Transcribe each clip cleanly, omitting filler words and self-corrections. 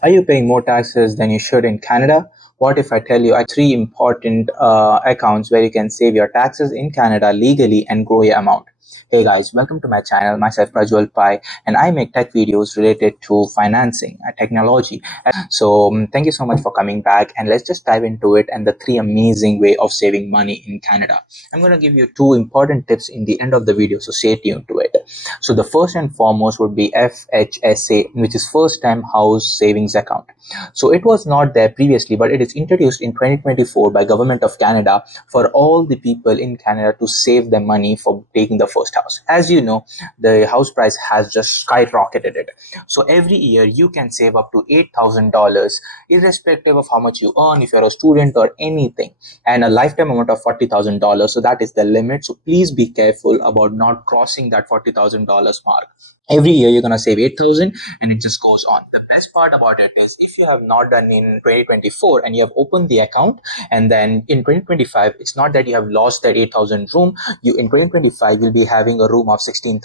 Are you paying more taxes than you should in Canada? What if I tell you three important accounts where you can save your taxes in Canada legally and grow your amount? Hey guys, welcome to my channel. Myself Prajwal Pai, and I make tech videos related to financing and technology. So thank you so much for coming back, and let's just dive into it and the three amazing way of saving money in Canada. I'm going to give you two important tips in the end of the video, so stay tuned to it. So the first and foremost would be FHSA, which is first time house savings account. So it was not there previously, but it is introduced in 2024 by Government of Canada for all the people in Canada to save their money for taking the first house. As you know, the house price has just skyrocketed it. So every year you can save up to $8,000 irrespective of how much you earn, if you're a student or anything, and a lifetime amount of $40,000. So that is the limit. So please be careful about not crossing that $40,000 mark. Every year you're going to save 8,000 and it just goes on. The best part about it is if you have not done in 2024 and you have opened the account, and then in 2025 it's not that you have lost that 8,000 room. You in 2025 will be having a room of $16,000.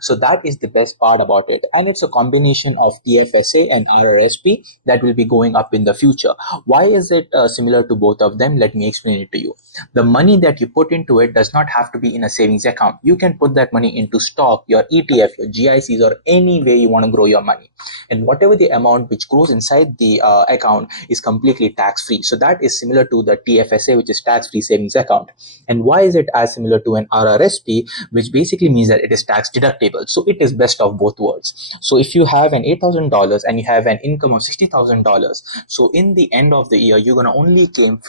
So that is the best part about it, and it's a combination of TFSA and RRSP that will be going up in the future. Why is it similar to both of them? Let me explain it to you. The money that you put into it does not have to be in a savings account. You can put that money into stock, your ETF, your GICs, or any way you want to grow your money. And whatever the amount which grows inside the account is completely tax free. So that is similar to the TFSA, which is tax free savings account. And why is it as similar to an RRSP, which basically means that it is tax deductible? So it is best of both worlds. So if you have an $8,000 and you have an income of $60,000, so in the end of the year you're gonna only claim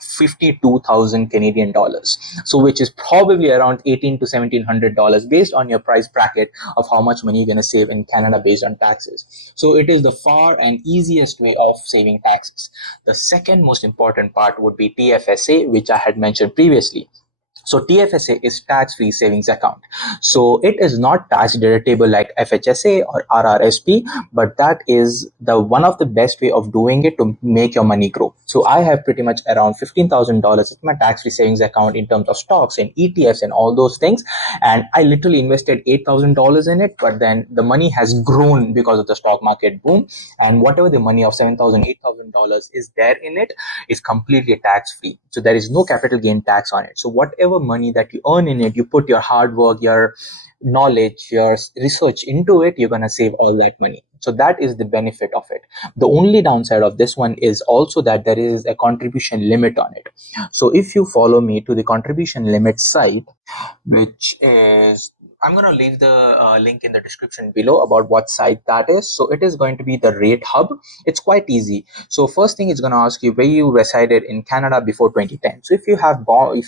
52,000 Canadian dollars, so which is probably around $1,800 to $1,700 based on your price bracket of how much money you're going to save in Canada based on taxes. So it is the far and easiest way of saving taxes. The second most important part would be TFSA, which I had mentioned previously. So TFSA is tax-free savings account. So it is not tax deductible like FHSA or RRSP, but that is the one of the best way of doing it to make your money grow. So I have pretty much around $15,000 in my tax-free savings account in terms of stocks and ETFs and all those things. And I literally invested $8,000 in it, but then the money has grown because of the stock market boom. And whatever the money of $7,000, $8,000 is there in it is completely tax-free. So there is no capital gain tax on it. So whatever money that you earn in it, you put your hard work, your knowledge, your research into it, you're going to save all that money. So that is the benefit of it. The only downside of this one is also that there is a contribution limit on it. So if you follow me to the contribution limit site, which is, I'm going to leave the link in the description below about what site that is. So it is going to be the Rate Hub. It's quite easy. So first thing, it's going to ask you where you resided in Canada before 2010. So if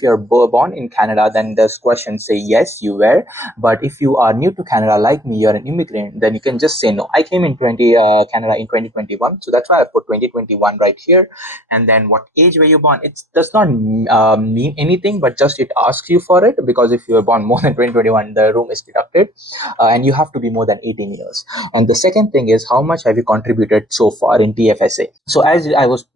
you're born in Canada, then this question say yes, you were. But if you are new to Canada like me, you're an immigrant, then you can just say no. I came in Canada in 2021, so that's why I put 2021 right here. And then what age were you born? It does not mean anything, but just it asks you for it, because if you were born more than 2021, the room is deducted, and you have to be more than 18 years. And the second thing is, how much have you contributed so far in TFSA? So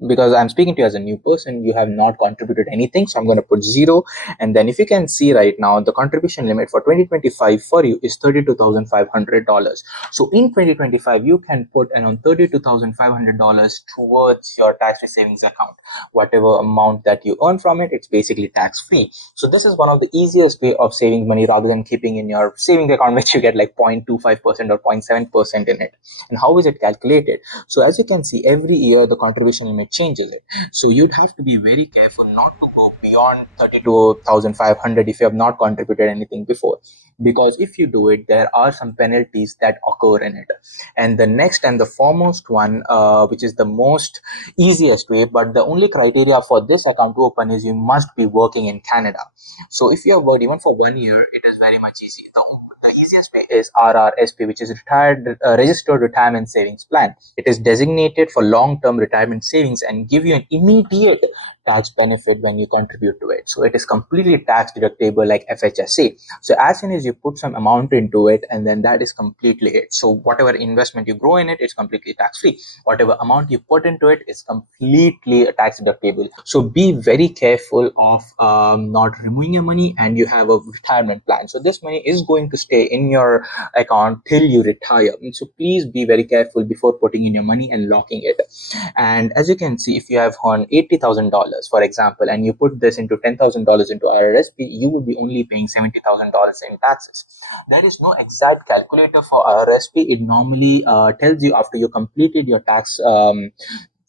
because I'm speaking to you as a new person, you have not contributed anything, so I'm going to put 0. And then if you can see right now, the contribution limit for 2025 for you is $32,500. So in 2025 you can put around $32,500 towards your tax-free savings account. Whatever amount that you earn from it, it's basically tax-free. So this is one of the easiest way of saving money, rather than keeping in your savings account which you get like 0.25% or 0.7% in it. And how is it calculated? So as you can see, every year the contribution limit changes it. So you'd have to be very careful not to go beyond 32,500 if you have not contributed anything before, because if you do it, there are some penalties that occur in it. And the next and the foremost one, which is the most easiest way, but the only criteria for this account to open is you must be working in Canada. So if you have worked even for 1 year, it is very much easy. The easiest way is RRSP, which is Registered Retirement Savings Plan. It is designated for long-term retirement savings and give you an immediate tax benefit when you contribute to it. So it is completely tax deductible like FHSA. So as soon as you put some amount into it, and then that is completely it. So whatever investment you grow in it, it's completely tax free. Whatever amount you put into it is completely tax deductible. So be very careful of not removing your money, and you have a retirement plan. So this money is going to stay in your account till you retire. And so please be very careful before putting in your money and locking it. And as you can see, if you have earned $80,000, for example, and you put this into $10,000 into RRSP, you will be only paying $70,000 in taxes. There is no exact calculator for RRSP. It normally tells you after you completed your tax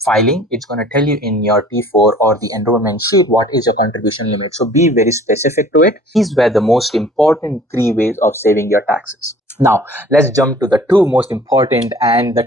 filing. It's going to tell you in your T4 or the enrollment sheet what is your contribution limit. So be very specific to it. These were the most important 3 ways of saving your taxes. Now let's jump to the 2 most important and the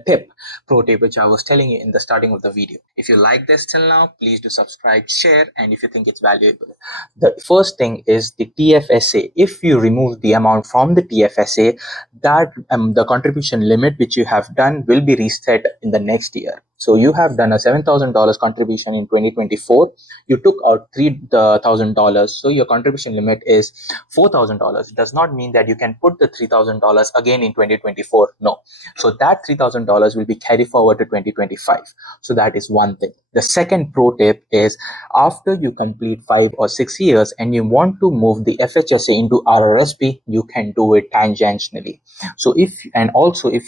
pro tip which I was telling you in the starting of the video. If you like this till now, please do subscribe, share, and if you think it's valuable. The first thing is the TFSA. If you remove the amount from the TFSA, that the contribution limit which you have done will be reset in the next year. So you have done a $7,000 contribution in 2024. You took out $3,000. So your contribution limit is $4,000. It does not mean that you can put the $3,000 again in 2024. No. So that $3,000 will be carried forward to 2025. So that is one thing. The second pro tip is after you complete 5 or 6 years and you want to move the FHSA into RRSP, you can do it tangentially. So if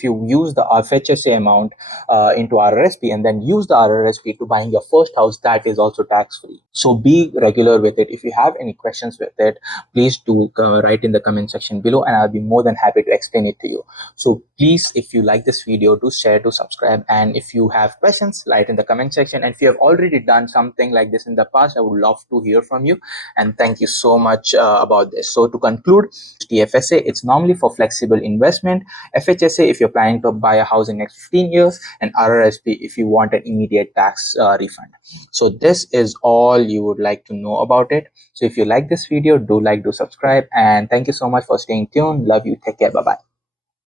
you use the FHSA amount into RRSP and then use the RRSP to buying your first house, that is also tax free. So be regular with it. If you have any questions with it, please do write in the comment section below, and I'll be more than happy to explain it to you. So please, if you like this video, do share, do subscribe, and if you have questions, write in the comment section. And if you have already done something like this in the past, I would love to hear from you. And thank you so much about this. So to conclude, TFSA, it's normally for flexible investment. FHSA if you're planning to buy a house in next 15 years, and RRSP if you want an immediate tax refund. So this is all you would like to know about it. So if you like this video, do subscribe, and thank you so much for staying tuned. Love you. Take care. Bye bye.